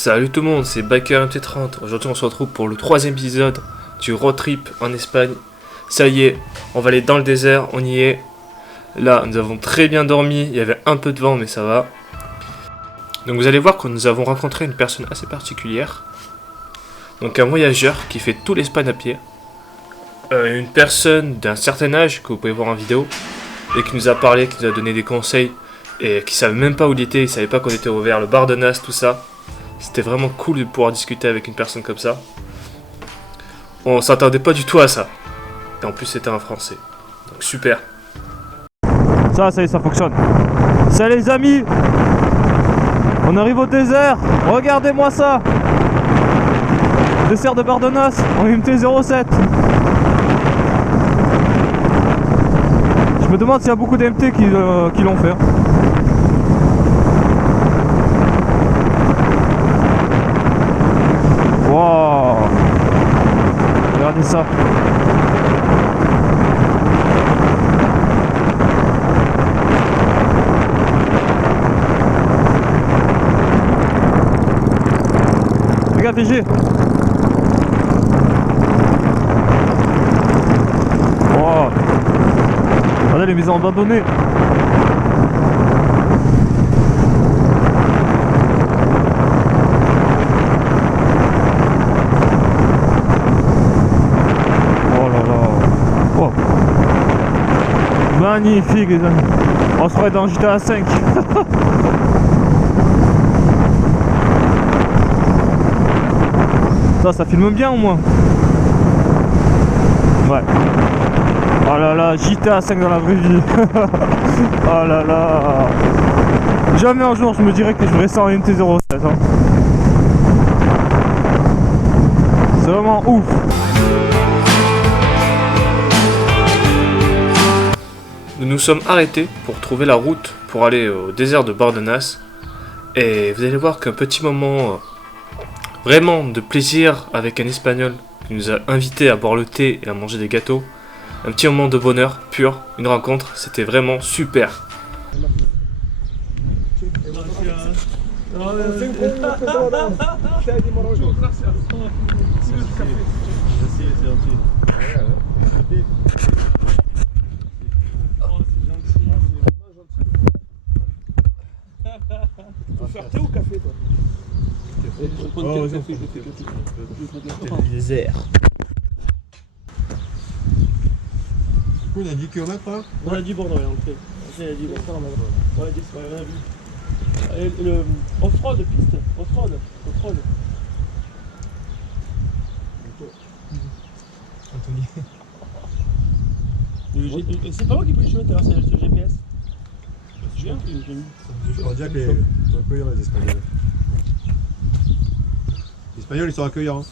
Salut tout le monde, c'est Biker MT30. Aujourd'hui on se retrouve pour le 3ème épisode du road trip en Espagne. Ça y est, on va aller dans le désert, on y est. Là, nous avons très bien dormi, il y avait un peu de vent mais ça va. Donc vous allez voir que nous avons rencontré une personne assez particulière. Donc un voyageur qui fait tout l'Espagne à pied. Une personne d'un certain âge que vous pouvez voir en vidéo. Et qui nous a parlé, qui nous a donné des conseils. Et qui savait même pas où il était, il savait pas qu'on était ouvert, le bar de Nas, tout ça. C'était vraiment cool de pouvoir discuter avec une personne comme ça. On s'attendait pas du tout à ça. Et en plus c'était un français. Donc super. Ça y est, ça fonctionne. Salut les amis. On arrive au désert. Regardez-moi ça. Désert de Bardenas en MT-07. Je me demande s'il y a beaucoup d'MT qui l'ont fait. Wow. Regardez ça. Regarde PG. Wow. Regardez les maisons abandonnées. Magnifique les amis. On se ferait dans GTA 5. Ça filme bien au moins. Ouais. Oh là là, GTA 5 dans la vraie vie. Oh là là. Jamais un jour je me dirais que je ferais ça en MT-07 hein. C'est vraiment ouf. Nous nous sommes arrêtés pour trouver la route pour aller au désert de Bardenas. Et vous allez voir qu'un petit moment vraiment de plaisir avec un Espagnol qui nous a invités à boire le thé et à manger des gâteaux. Un petit moment de bonheur pur, une rencontre, c'était vraiment super. Faire thé ou café toi? Du désert. Du coup on a 10 km là? On a 10 bornes, ouais, on fait. On a 10 bornes. Ouais, 10, ouais, on a vu. Et le off-road, piste, off-road. Anthony. C'est pas moi qui ai pris le chemin de traverser le GPS. C'est bien, j'ai mis. Je crois dire qu'ils sont accueillants les Espagnols. Les Espagnols ils sont accueillants.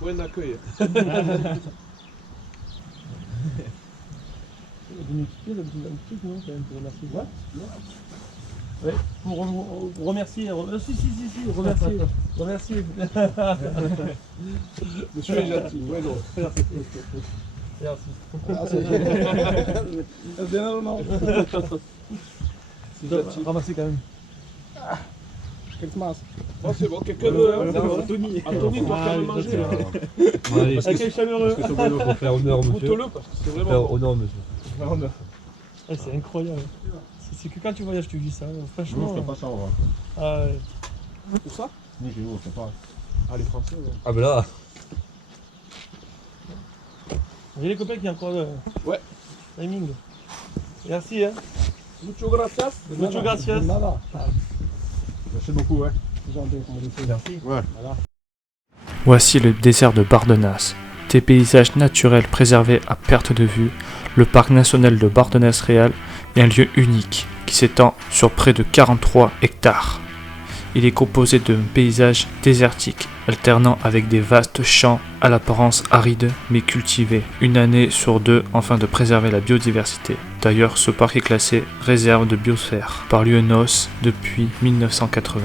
Buen accueil. Il y a un truc, non, quand même, pour remercier. Ouais, pour remercier. Remercier. Monsieur est gentil, ouais non. Merci. Ah, c'est bien non. C'est gentil. Ramasser quand même. Quel masse. Oh, c'est bon, quelqu'un veut. Anthony, toi qui as mangé là. Avec quel chaleureux. Parce que faut faire honneur monsieur. Goûte-le parce que c'est vraiment. Faire honneur monsieur. C'est incroyable. C'est que quand tu voyages, tu vis ça. Franchement. Je fais pas ça en vrai. Ah ouais. Tout ça? Oui, je ne sais pas. Ah, les Français, ouais. Ah ben là. J'ai les copains qui ont encore le. Ouais. Timing. Merci, hein. Mucho gracias. Mucho gracias. Merci beaucoup, ouais. Merci. Ouais. Voici le désert de Bardenas. Des paysages naturels préservés à perte de vue, le parc national de Bardenas Real est un lieu unique qui s'étend sur près de 43 hectares. Il est composé d'un paysage désertique, alternant avec des vastes champs à l'apparence aride mais cultivés, une année sur deux afin de préserver la biodiversité. D'ailleurs, ce parc est classé réserve de biosphère par l'UNOS depuis 1980.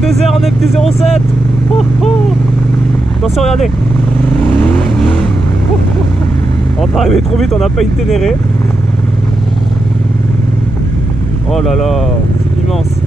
le désert en MT-07. Oh, oh. Attention, regardez. Oh, oh. On est arrivé trop vite, on n'a pas itinéré. Oh là là, c'est immense.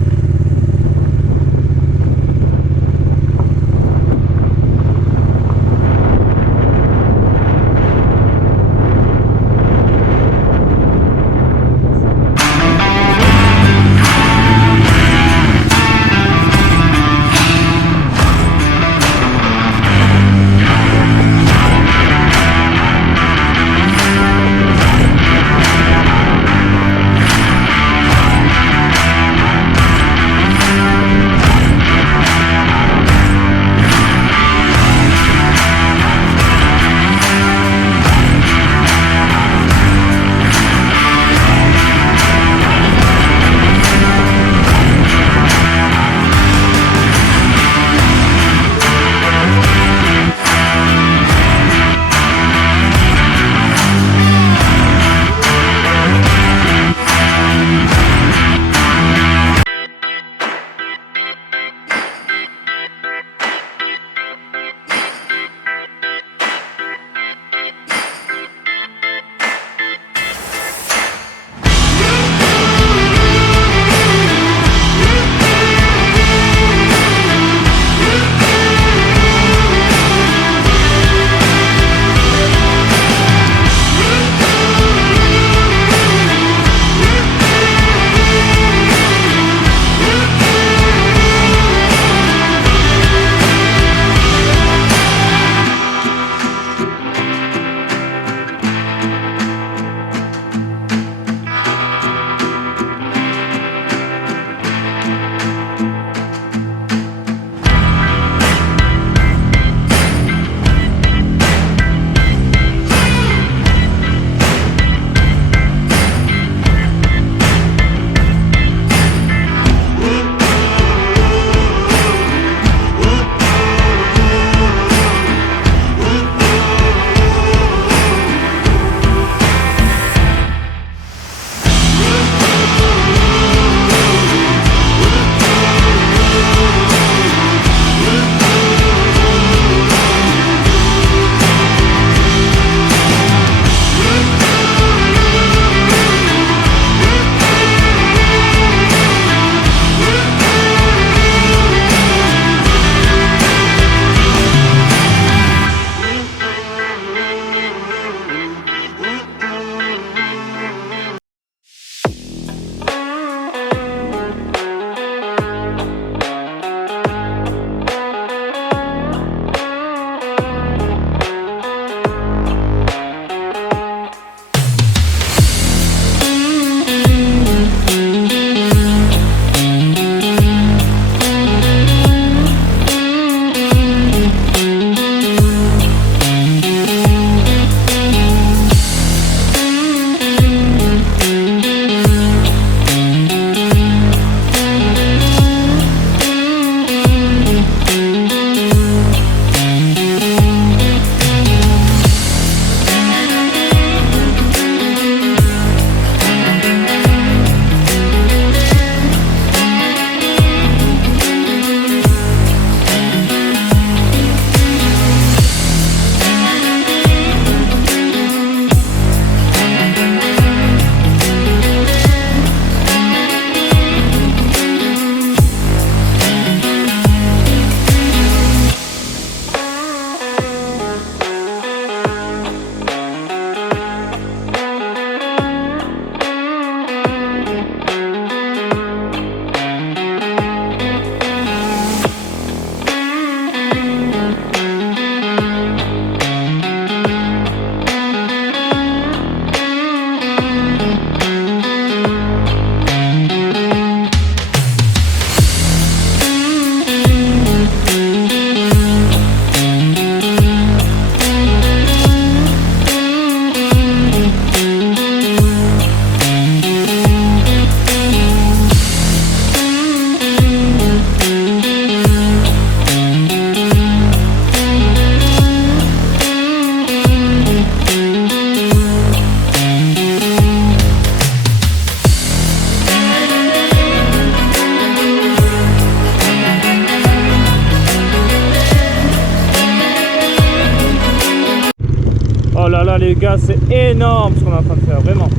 là là les gars, c'est énorme ce qu'on est en train de faire, vraiment.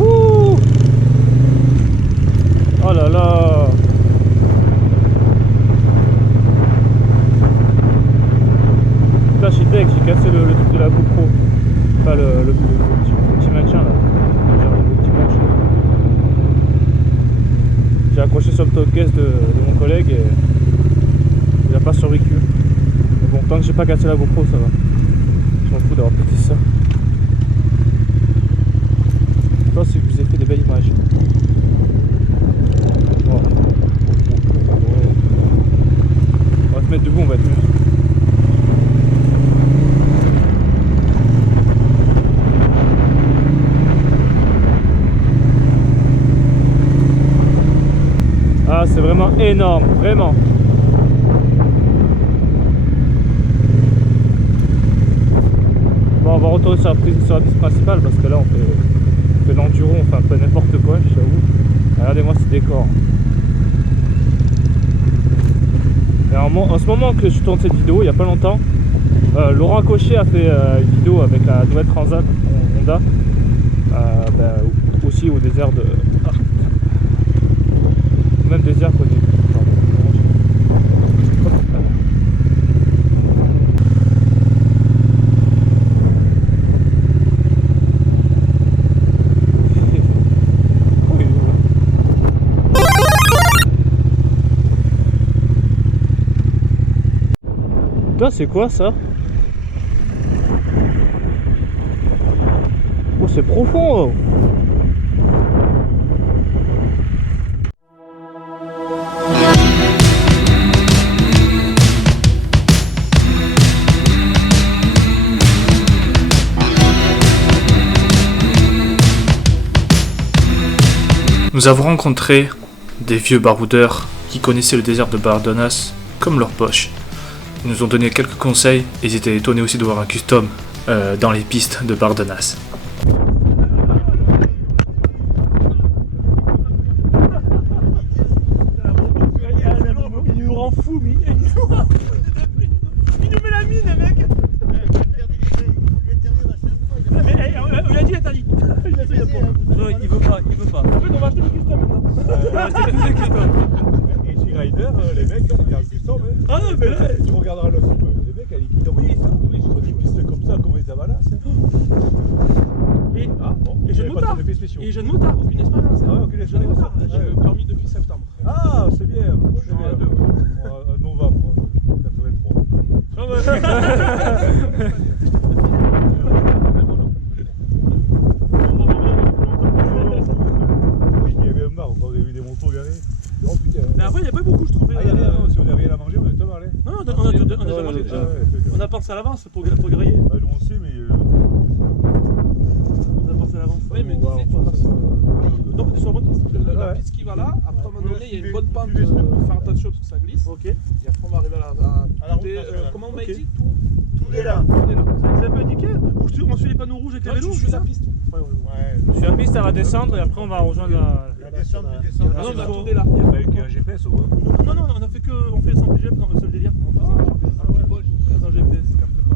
Ouh. Oh là là. Là je suis deg, j'ai cassé le truc de la GoPro. Enfin le petit maintien là. Genre le petit match. J'ai accroché sur le top caisse de mon collègue et il a pas survécu. Mais bon, tant que j'ai pas cassé la GoPro, ça va. Je m'en fous d'avoir pété ça. Je pense que je vous ai fait des belles images. Bon. On va se mettre debout, on va être mieux. Ah, c'est vraiment énorme, vraiment. Bon, on va retourner sur la piste principale parce que là on fait l'enduro, on fait un peu n'importe quoi, j'avoue. Regardez-moi ce décor. Et en ce moment que je tourne cette vidéo, il n'y a pas longtemps, Laurent Cochet a fait une vidéo avec la nouvelle Transat Honda, aussi au désert de... Même désert quoi. Putain, c'est quoi ça? Oh, c'est profond. Nous avons rencontré des vieux baroudeurs qui connaissaient le désert de Bardenas comme leur poche. Ils nous ont donné quelques conseils et ils étaient étonnés aussi de voir un custom dans les pistes de Bardenas. Il nous rend fou, mais il nous met la mine, mec. On lui a dit interdit. Non, il veut pas. En fait, on va acheter des custom maintenant. On va acheter tous des custom. Easy Rider, les mecs, c'est un custom. Hein. Ah non, mais là. Tu regarderas le film, les mecs, ils ont oui, ça. Oui, je vois des pistes comme ça, comment ils avalassent. Et, bon, et jeune motard. Et jeune motard, aucune expérience. Ah ouais, aucune expérience. J'ai le permis depuis septembre. Ah, c'est bien. C'est bien. Novembre 83. Ah ouais. On a vu des motos garées. Oh putain. Mais après, il n'y a pas beaucoup, je trouvais. Ah, il y a rien, non, si on n'a rien à manger, on est pas mal. Hein. Non, on a déjà mangé déjà. On a pensé à l'avance pour griller. Ah, nous on sait, mais. On a pensé à l'avance. Oui, mais tu sais, tu passes. Donc, tu es sur la bonne piste. La piste qui va là, après à un moment donné, il y a une bonne pente, faut faire attention parce que ça glisse. Ok. Et après, on va arriver à la route. Comment on m'a dit tout est là. C'est un peu indiqué. On suit les panneaux rouges avec les vélos, Tu suis la piste. Sur la piste, elle va descendre et après on va rejoindre la descente. Ah non, mais tout est là. Il n'y a pas eu qu'un GPS ou quoi? Non, on a fait que. On fait sans GPS, dans le seul délire. Sans GPS.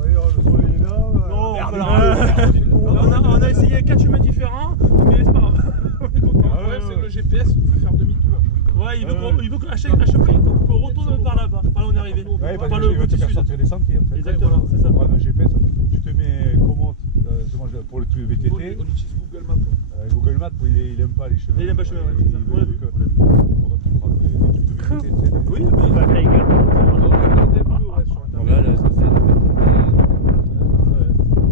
Le soleil est là. Non, on a essayé 4 chemins différents, mais c'est pas grave. Le problème, c'est que le GPS, il faut faire demi-tour. Ouais, il veut qu'à chaque fois qu'on retourne par là-bas, par là où on est arrivé. Ouais, Par parce le qu'il veut te côté faire sud. sortir des sentiers. En fait. Exactement, c'est ça. Pour un GPS, tu te mets comment pour le truc On VTT. utilise Google Maps. Google Maps, il aime pas les chemins. Il aime pas le chemin, ouais, c'est ça. On l'a vu. Comment tu prends des trucs de VTT? Oui, mais Tiger.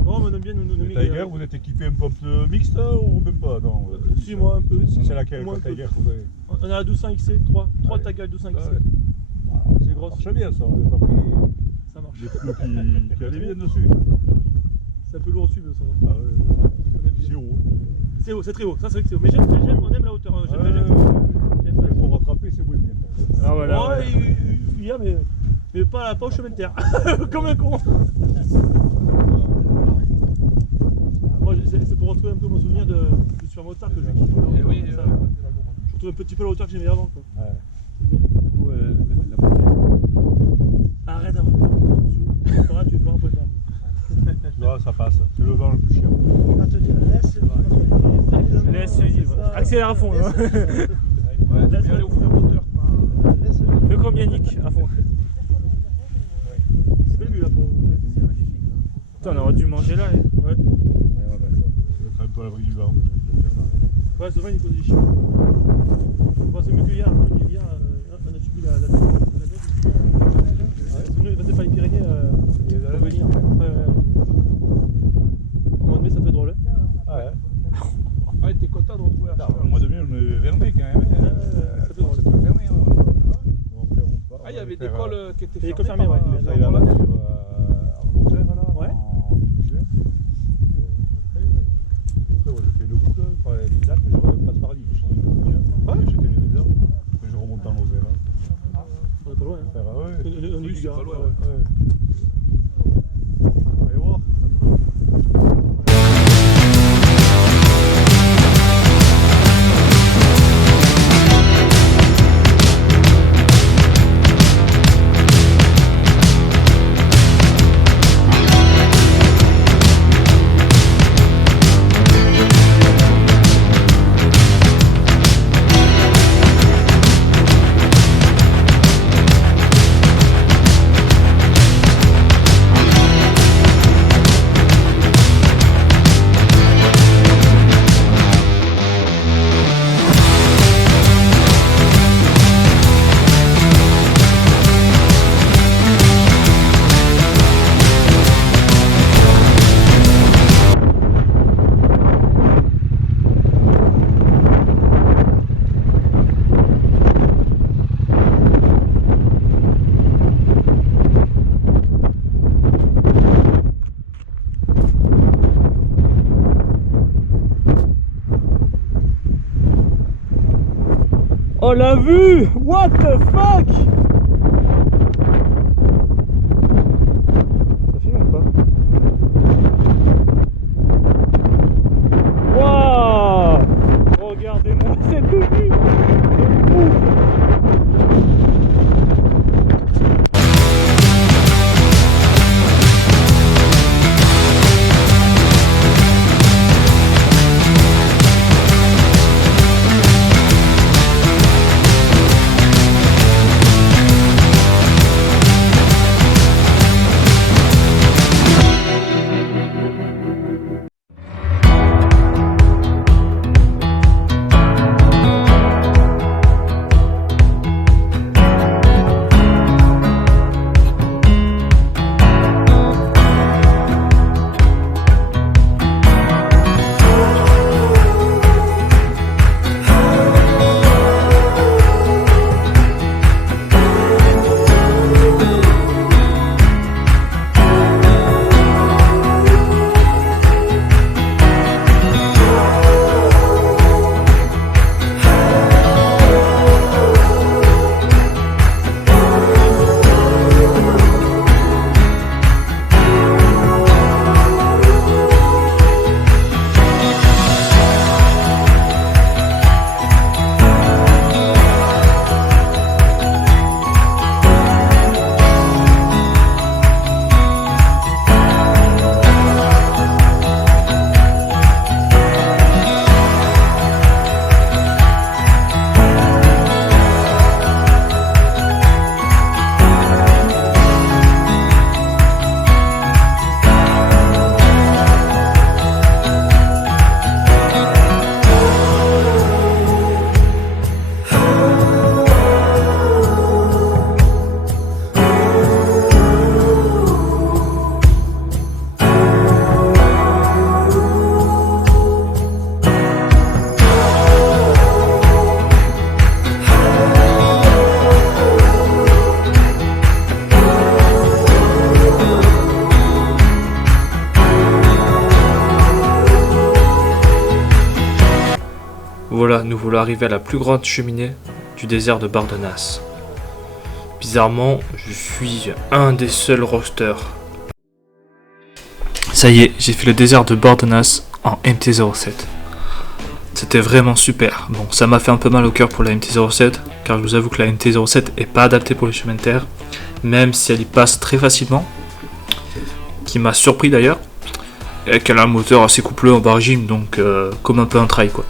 Non, mais on aime bien nous Tiger, vous êtes équipé un pompe mixte ou même pas? Non. Si, moi un peu. C'est laquelle, Moi, un peu. Tiger que vous avez? On a la 1200 XC, 3 Tiger 1200 XC. C'est grosse. Ça marche bien ça, on n'a pas pris Ça marche. des pneus qui allaient bien dessus. C'est un peu lourd au-dessus, mais ça va. Ah ouais. On aime bien. C'est haut. C'est haut, c'est très haut. Ça, c'est vrai que c'est haut. Mais on aime la hauteur. J'aime ça. Il faut rattraper, c'est moins bien. Ah voilà. Ouais, il y a, mais pas au chemin de terre. Comme un con. Moi, c'est pour retrouver un peu mon souvenir du super motard que je kiffe. Oui, Je retrouve un petit peu la hauteur que j'aimais avant. Quoi. Ouais. Du coup, arrête d'avoir peur. Tu vas un peu de Non, ça passe. C'est le vent le plus chiant. Il va te dire laisse. Laisse, accélère à fond. Hein. Ouais, tu peux aller ouvrir le moteur. Fais comme Yannick, à fond. C'est belle vue là pour vous. Putain, on aurait dû manger là. Ouais. Ça va être un peu à l'abri du vent. Ouais, souvent il est positif. Bon, c'est mieux que hier. Hier, on a subi la neige. Nous, il passait par les Pyrénées pour venir. Au mois de mai, ça fait drôle. Ah ouais. Ouais, t'es content de retrouver la Au mois de mai, on est fermé quand même. Ça fait drôle. C'est pas fermé. Ah, il y avait des cols qui étaient Les fermés. écoles fermées, ouais. Ça, il a la neige en Lozère là. Ouais. En juin. Après, moi, je fais le coup là, pour les Alpes, je passe par l'île. Ouais. J'étais les maisons. Après, je remonte en Lozère. On est pas loin. Hein. Ah ouais. On est du gars. pas loin, Ouais. Allez voir. Oh la vue! What the fuck? Ça filme ou pas? Waouh! Regardez-moi cette vue! De ouf! Voilà, nous voulons arriver à la plus grande cheminée du désert de Bardenas. Bizarrement, je suis un des seuls rosters. Ça y est, j'ai fait le désert de Bardenas en MT-07. C'était vraiment super. Bon, ça m'a fait un peu mal au cœur pour la MT-07, car je vous avoue que la MT-07 est pas adaptée pour les chemins de terre, même si elle y passe très facilement, qui m'a surpris d'ailleurs. et qu'elle a un moteur assez couplé en bargime, donc comme un peu un trail quoi.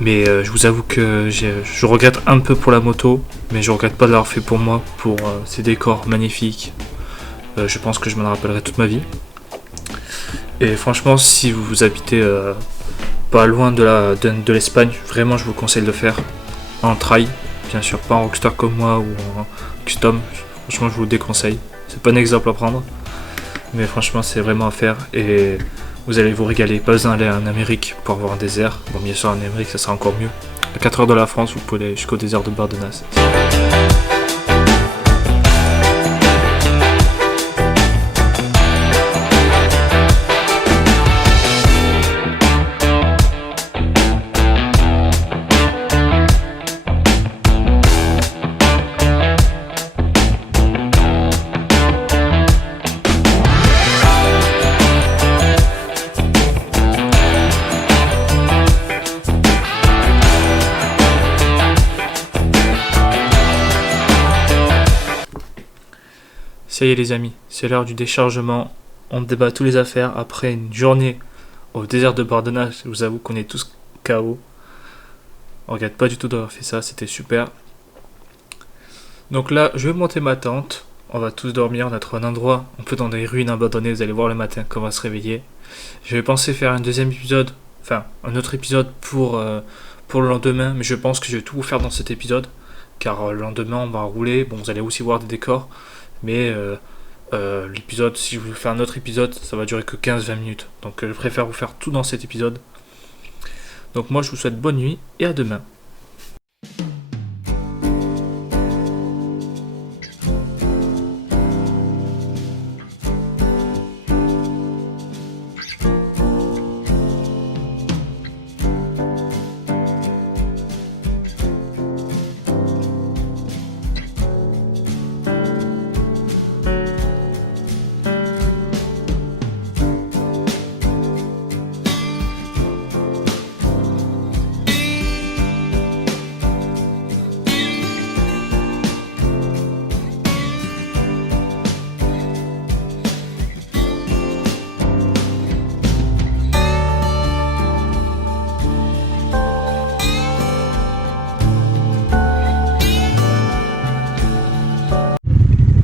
Mais je vous avoue que je regrette un peu pour la moto, mais je regrette pas de l'avoir fait pour moi, pour ces décors magnifiques. Je pense que je m'en rappellerai toute ma vie. Et franchement, si vous habitez pas loin de l'Espagne, vraiment je vous conseille de le faire en trail. Bien sûr, pas en rockstar comme moi ou en custom. Franchement, je vous le déconseille. C'est pas un exemple à prendre, mais franchement, c'est vraiment à faire et vous allez vous régaler. Pas besoin d'aller en Amérique pour avoir un désert. Bon, bien sûr, en Amérique, ça sera encore mieux. À 4 heures de la France, vous pouvez aller jusqu'au désert de Bardenas. Ça y est les amis, c'est l'heure du déchargement. On débat tous les affaires après une journée au désert de Bardenas. Je vous avoue qu'on est tous KO. On regrette pas du tout d'avoir fait ça, c'était super. Donc là, je vais monter ma tente. On va tous dormir, on a trouvé un endroit un peu dans des ruines abandonnées. Vous allez voir le matin quand on va se réveiller. Je vais penser faire un deuxième épisode, enfin un autre épisode pour le lendemain. Mais je pense que je vais tout vous faire dans cet épisode. Car le lendemain, on va rouler. Bon, vous allez aussi voir des décors. Mais l'épisode, si je vous fais un autre épisode, ça va durer que 15-20 minutes. Donc je préfère vous faire tout dans cet épisode. Donc moi je vous souhaite bonne nuit et à demain.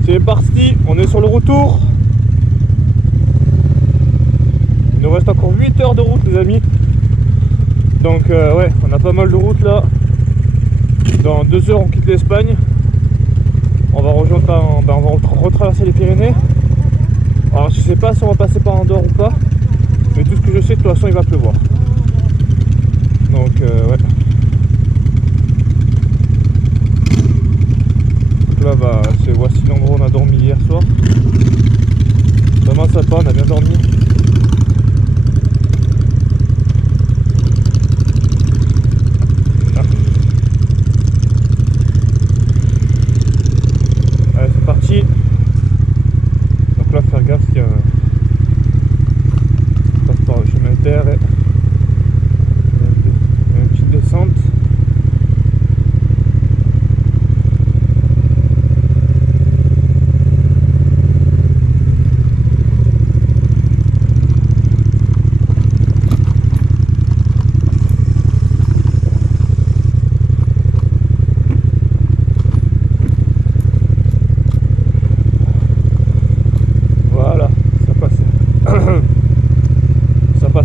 C'est parti, on est sur le retour. Il nous reste encore 8 heures de route les amis. Donc ouais, on a pas mal de route là. Dans 2 heures on quitte l'Espagne. On va rejoindre, on va retraverser les Pyrénées. Alors je sais pas si on va passer par Andorre ou pas. Mais tout ce que je sais, de toute façon il va pleuvoir. Donc ouais. Là bah voici l'endroit où on a dormi hier soir. Vraiment sympa, on a bien dormi. Ah. Allez c'est parti. Donc là faire gaffe qu'il y a on passe par le chemin de terre et il y a une petite descente.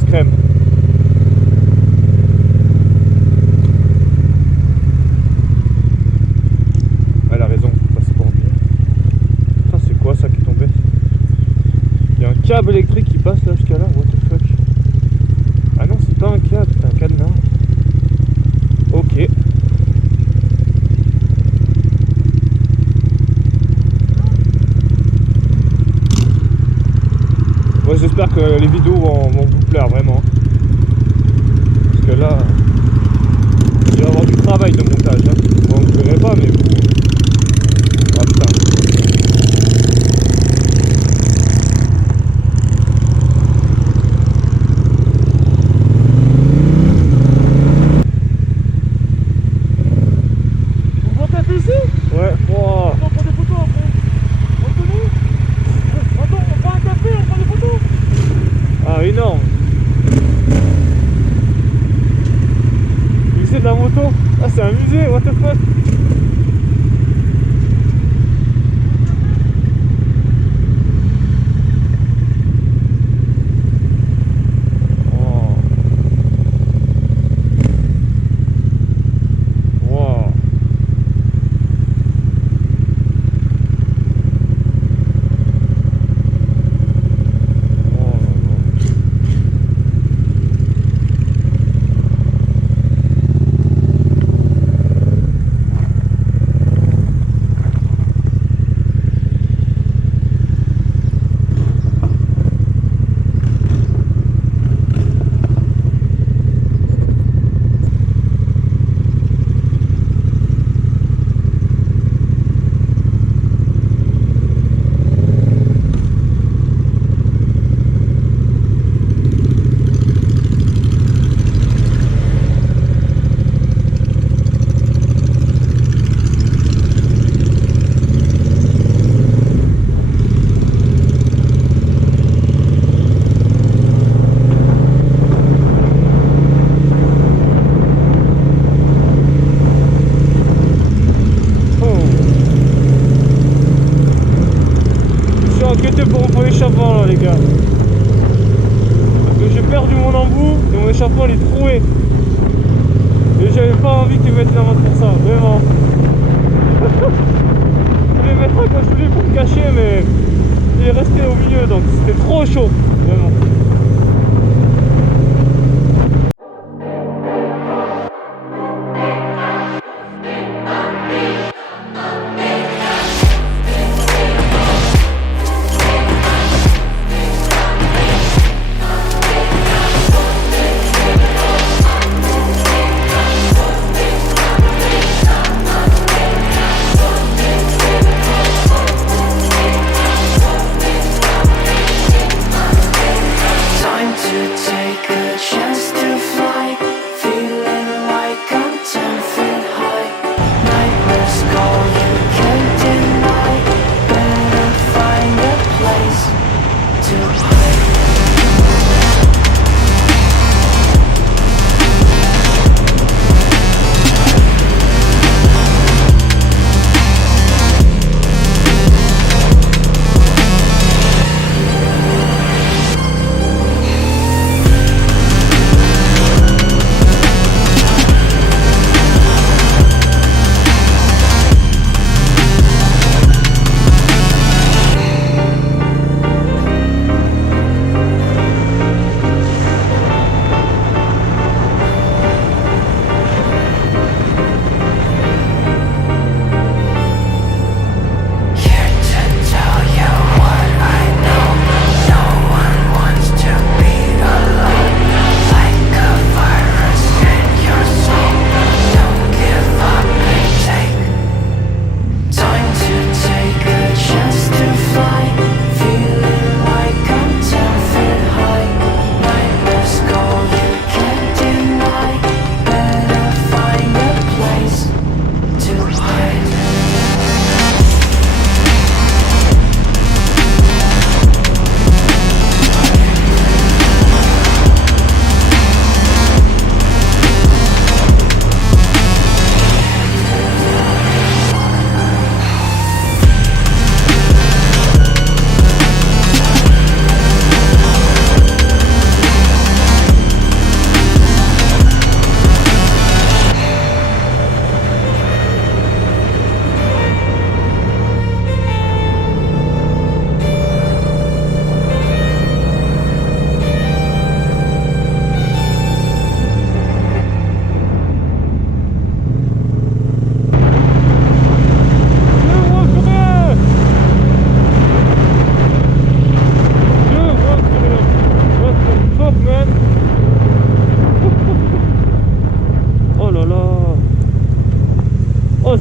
Crème. Elle a raison, c'est pas rempli. Putain, c'est quoi ça qui est tombé? Il y a un câble électrique qui passe là jusqu'à là, what the fuck? Ah non, c'est pas un câble, c'est un cadenas. Ok. Moi j'espère que les vidéos vont vous plaire vraiment. Parce que là, il va y avoir du travail de montage. Hein. Bon, vous ne verrez pas, mais vous. Ah putain. On voit ta ici? Ouais, wow. On prend des photos après. On connaît? Attends, on prend un café, on prend des photos. échappement là les gars. Parce que j'ai perdu mon embout et mon échappement il est troué. Et j'avais pas envie qu'ils mettent la main pour ça, vraiment. Je voulais mettre un cache-poulet pour me cacher mais il est resté au milieu donc c'était trop chaud, vraiment.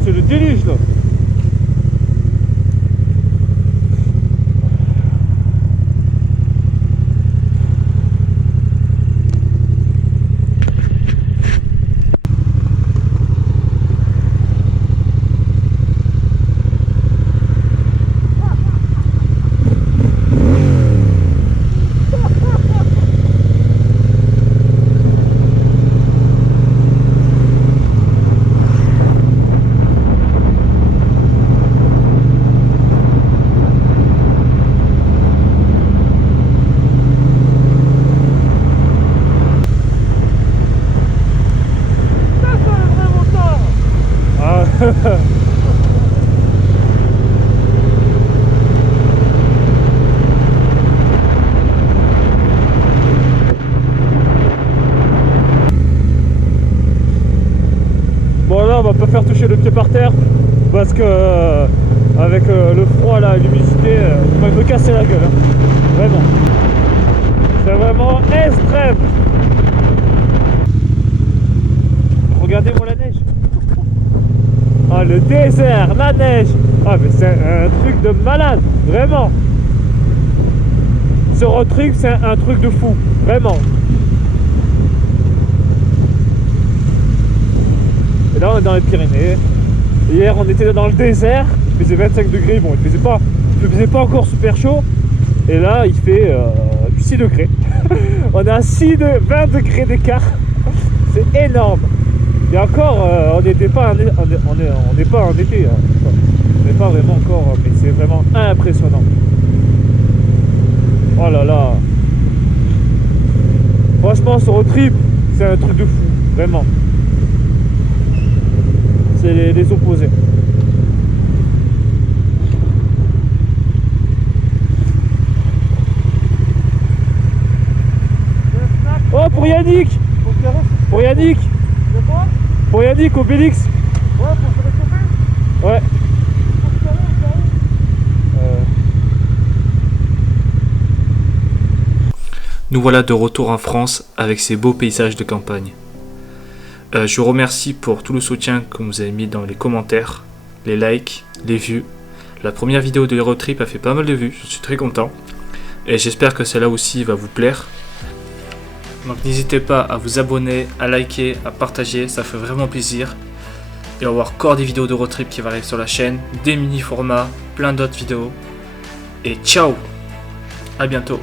C'est le déluge là. Bon là on va pas faire toucher le pied par terre parce que avec le froid là, l'humidité, on va me casser la gueule, hein. Vraiment. C'est vraiment extrême. Regardez-moi la neige. Ah le désert, la neige. Ah mais c'est un truc de malade, vraiment. Ce road trip c'est un truc de fou, vraiment. Et là on est dans les Pyrénées. Hier on était dans le désert, il faisait 25 degrés, bon il faisait pas encore super chaud. Et là il fait 6 degrés. On a 20 degrés d'écart. C'est énorme. Et encore on n'est pas en été, hein. On n'est pas vraiment encore, mais c'est vraiment impressionnant. Oh là là. Franchement, ce road trip, c'est un truc de fou, vraiment. C'est les opposés. Oh, pour Yannick! Pour Yannick! Pour Yannick, au Bélix! Ouais, pour se réchauffer. Ouais. Nous voilà de retour en France avec ces beaux paysages de campagne. Je vous remercie pour tout le soutien que vous avez mis dans les commentaires, les likes, les vues. La première vidéo de road trip a fait pas mal de vues, je suis très content. Et j'espère que celle-là aussi va vous plaire. Donc n'hésitez pas à vous abonner, à liker, à partager, ça fait vraiment plaisir. Et on va voir encore des vidéos de road trip qui vont arriver sur la chaîne, des mini formats, plein d'autres vidéos. Et ciao, à bientôt.